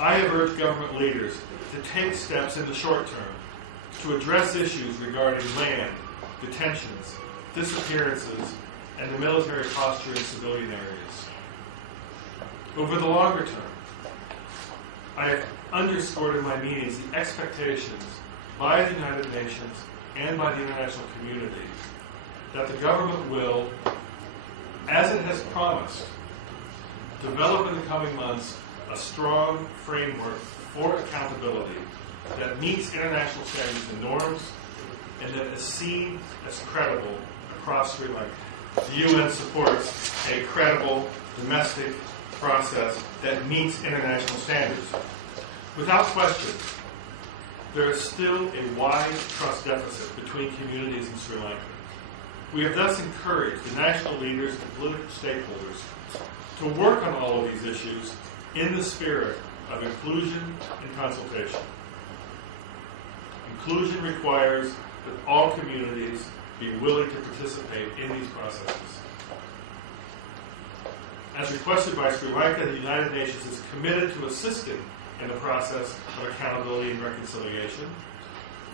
I have urged government leaders to take steps in the short term to address issues regarding land, detentions, disappearances, and the military posture in civilian areas. Over the longer term, I have underscored in my meetings the expectations by the United Nations and by the international community that the government will, as it has promised, develop in the coming months a strong framework for accountability that meets international standards and norms and that is seen as credible across Sri Lanka. The UN supports a credible domestic process that meets international standards. Without question, there is still a wide trust deficit between communities in Sri Lanka. We have thus encouraged the national leaders and political stakeholders to work on all of these issues in the spirit of inclusion and consultation. Inclusion requires that all communities be willing to participate in these processes. As requested by Sri Lanka, the United Nations is committed to assisting in the process of accountability and reconciliation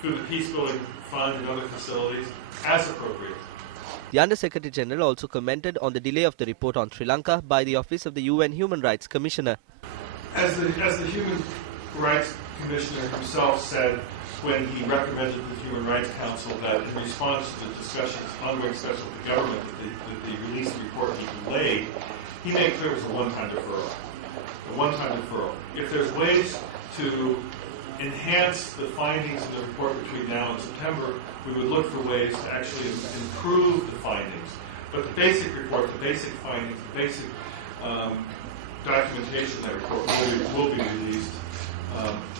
through the Peacebuilding Fund and other facilities as appropriate. The Under-Secretary General also commented on the delay of the report on Sri Lanka by the Office of the UN Human Rights Commissioner. As the Human Rights Commissioner himself said when he recommended to the Human Rights Council that in response to the discussions, ongoing discussions with the government, that the release of the report be delayed, he made clear it was a one-time deferral. A one-time deferral. If there's ways to enhance the findings of the report between now and September, we would look for ways to actually improve the findings. But the basic report, the basic findings, the basic documentation of that report will be released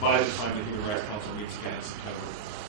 by the time the Human Rights Council meets again in September.